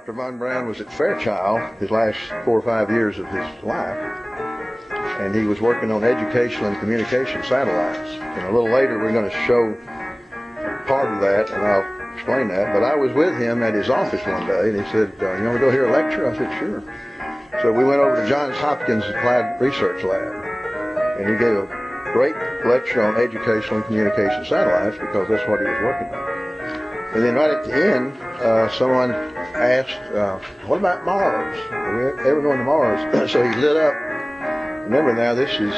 Dr. Von Braun was at Fairchild his last 4 or 5 years of his life, and he was working on educational and communication satellites. And a little later we're going to show part of that, and I'll explain that. But I was with him at his office one day, and he said, you want to go hear a lecture? I said, sure. So we went over to Johns Hopkins Applied Research Lab, and he gave a great lecture on educational and communication satellites because that's what he was working on. And then right at the end, someone asked, what about Mars? Are we ever going to Mars? So he lit up. Remember now, this is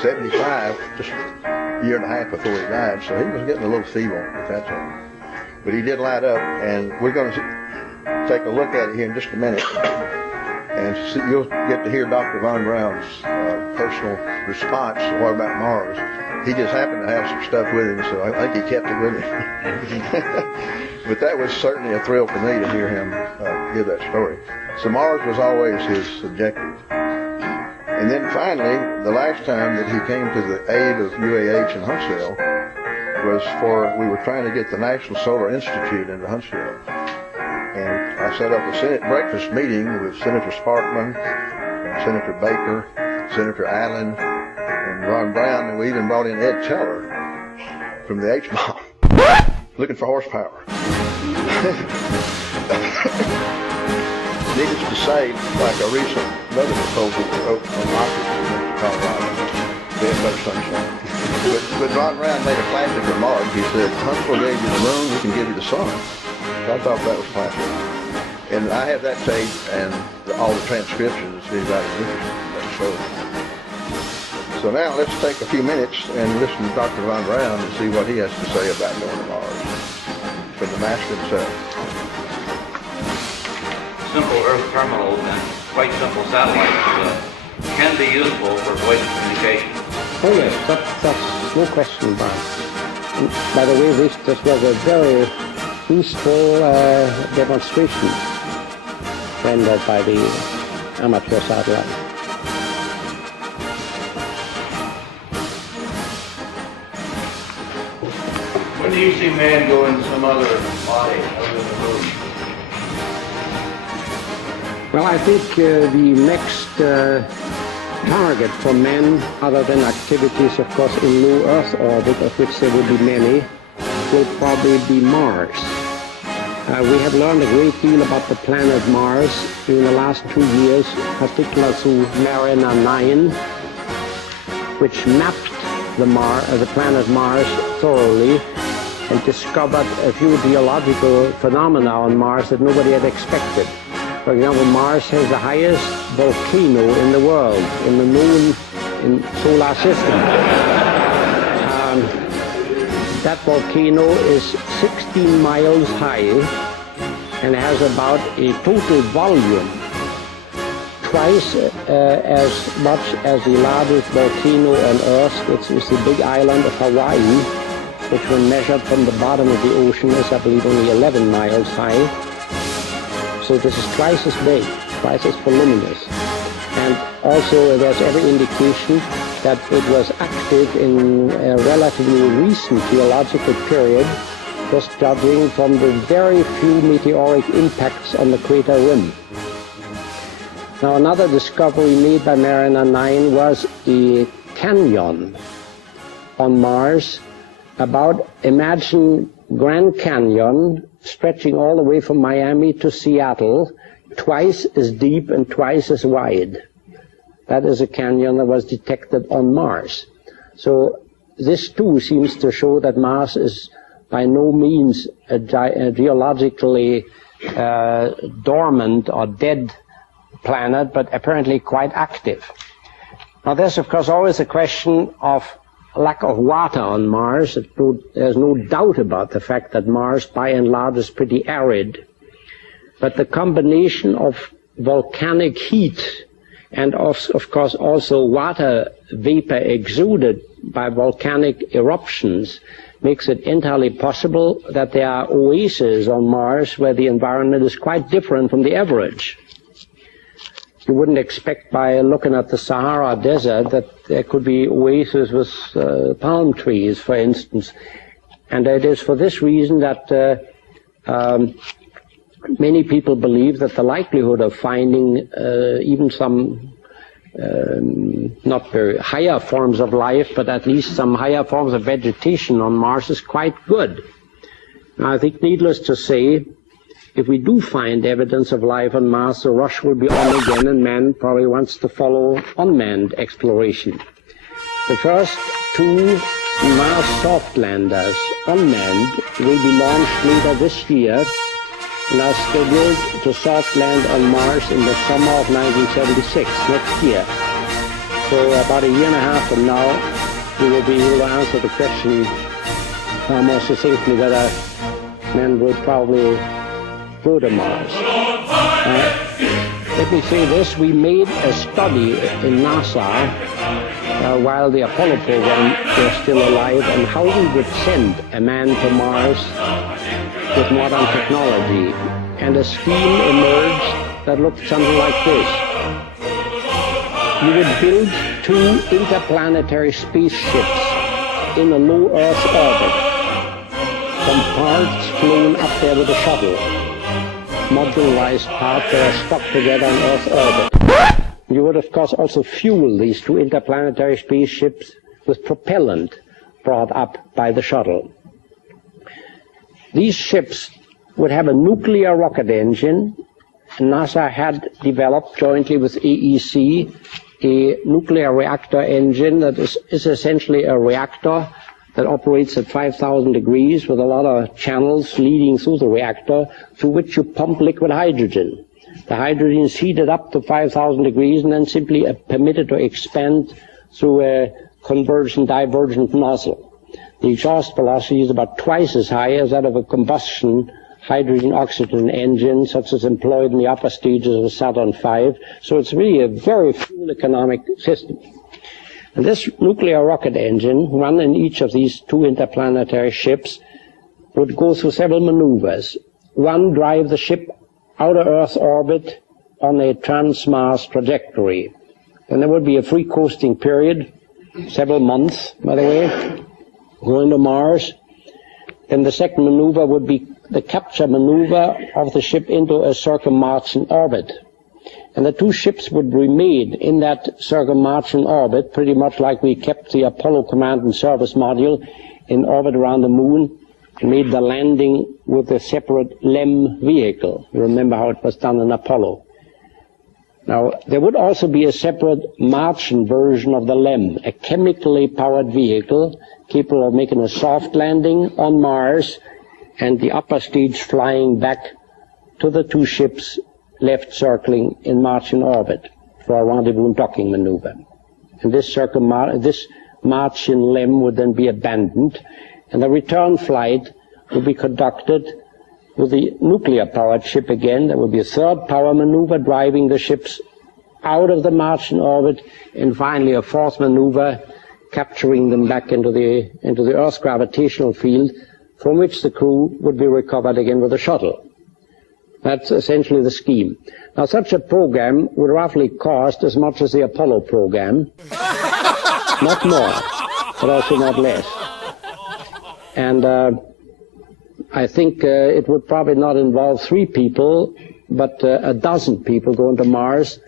75, just a year and a half before he died, so he was getting a little feeble at that time. But he did light up, and we're going to take a look at it here in just a minute. And see, you'll get to hear Dr. Von Braun's personal response to what about Mars. He just happened to have some stuff with him, so I think he kept it with him. But that was certainly a thrill for me to hear him give that story. So Mars was always his objective. And then finally, the last time that he came to the aid of UAH in Huntsville was we were trying to get the National Solar Institute into Huntsville. And I set up a Senate breakfast meeting with Senator Sparkman, Senator Baker, Senator Allen, and Von Braun, and we even brought in Ed Teller from the H-bomb, looking for horsepower. Needless to say, like a recent another proposal that wrote on rockets in Colorado, they had better sunshine. But Von Braun made a classic remark. He said, Huntsville gave you the moon, we can give you the sun. I thought that was classic. And I have that tape and all the transcriptions if anybody's interested in that show. So now let's take a few minutes and listen to Dr. Von Braun and see what he has to say about going to Mars from the master himself. Simple Earth terminals and quite simple satellites can be useful for voice communication. Oh yes, that's no question about it. And by the way, this was a very useful demonstration rendered by the amateur satellite. When do you see man go in some other body other than the moon? Well, I think the next target for men, other than activities, of course, in low Earth orbit, of which there will be many, will probably be Mars. We have learned a great deal about the planet Mars in the last 2 years, particularly through Mariner 9, which mapped the planet Mars thoroughly and discovered a few geological phenomena on Mars that nobody had expected. For example, Mars has the highest volcano in the world, in the known solar system. That volcano is 16 miles high and has about a total volume twice as much as the largest volcano on Earth, which is the big island of Hawaii, which when measured from the bottom of the ocean is, I believe, only 11 miles high. So this is twice as big, twice as voluminous. And also there's every indication that it was active in a relatively recent geological period, just judging from the very few meteoric impacts on the crater rim. Now another discovery made by Mariner 9 was a canyon on Mars. Imagine Grand Canyon stretching all the way from Miami to Seattle, twice as deep and twice as wide. That is a canyon that was detected on Mars. So this too seems to show that Mars is by no means a geologically dormant or dead planet, but apparently quite active. Now there's of course always a question of lack of water on Mars. There's no doubt about the fact that Mars by and large is pretty arid. But the combination of volcanic heat and of course also water vapor exuded by volcanic eruptions makes it entirely possible that there are oases on Mars where the environment is quite different from the average. You wouldn't expect by looking at the Sahara Desert that there could be oases with palm trees, for instance. And it is for this reason that many people believe that the likelihood of finding even some not very higher forms of life, but at least some higher forms of vegetation on Mars is quite good. Now, I think needless to say, if we do find evidence of life on Mars, the rush will be on again, and man probably wants to follow unmanned exploration. The first two Mars soft landers, unmanned, will be launched later this year and are scheduled to soft land on Mars in the summer of 1976, next year. So about a year and a half from now, we will be able to answer the question far more succinctly whether man will probably go to Mars. Let me say this, we made a study in NASA while the Apollo program was still alive on how we would send a man to Mars with modern technology, and a scheme emerged that looked something like this. You would build two interplanetary spaceships in a low Earth orbit, from parts flown up there with a shuttle, modularized parts that are stuck together in Earth orbit. You would, of course, also fuel these two interplanetary spaceships with propellant brought up by the shuttle. These ships would have a nuclear rocket engine. NASA had developed jointly with AEC a nuclear reactor engine that is essentially a reactor that operates at 5,000 degrees with a lot of channels leading through the reactor through which you pump liquid hydrogen. The hydrogen is heated up to 5,000 degrees and then simply permitted to expand through a convergent-divergent nozzle. The exhaust velocity is about twice as high as that of a combustion hydrogen-oxygen engine, such as employed in the upper stages of Saturn V. So it's really a very fuel-economic system. And this nuclear rocket engine, one in each of these two interplanetary ships, would go through several maneuvers. One, drive the ship out of Earth orbit on a trans-Mars trajectory. Then there would be a free coasting period, several months, by the way, going to Mars. Then the second maneuver would be the capture maneuver of the ship into a circummarching orbit. And the two ships would remain in that circummarching orbit, pretty much like we kept the Apollo Command and Service module in orbit around the moon, and made the landing with a separate LEM vehicle. You remember how it was done in Apollo. Now, there would also be a separate Martian version of the LEM, a chemically powered vehicle capable of making a soft landing on Mars and the upper stage flying back to the two ships left circling in Martian orbit for a rendezvous and docking maneuver. And this Martian LEM would then be abandoned, and the return flight would be conducted with the nuclear-powered ship again. There would be a third power maneuver driving the ships out of the Martian orbit, and finally a fourth maneuver capturing them back into the Earth's gravitational field, from which the crew would be recovered again with a shuttle. That's essentially the scheme. Now, such a program would roughly cost as much as the Apollo program, not more, but also not less. And I think it would probably not involve 3 people, but a dozen people going to Mars,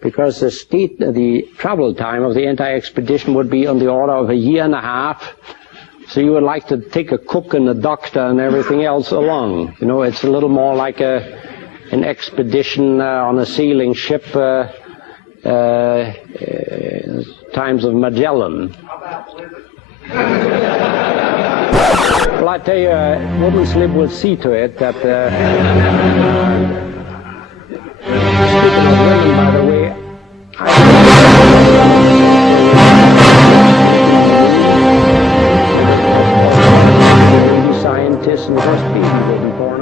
because the travel time of the entire expedition would be on the order of a year and a half. So you would like to take a cook and a doctor and everything else along. You know, it's a little more like an expedition on a sailing ship, times of Magellan. Well, I tell you, Woman's Lib will see to it that, speaking of women, by the way, scientists and first people being born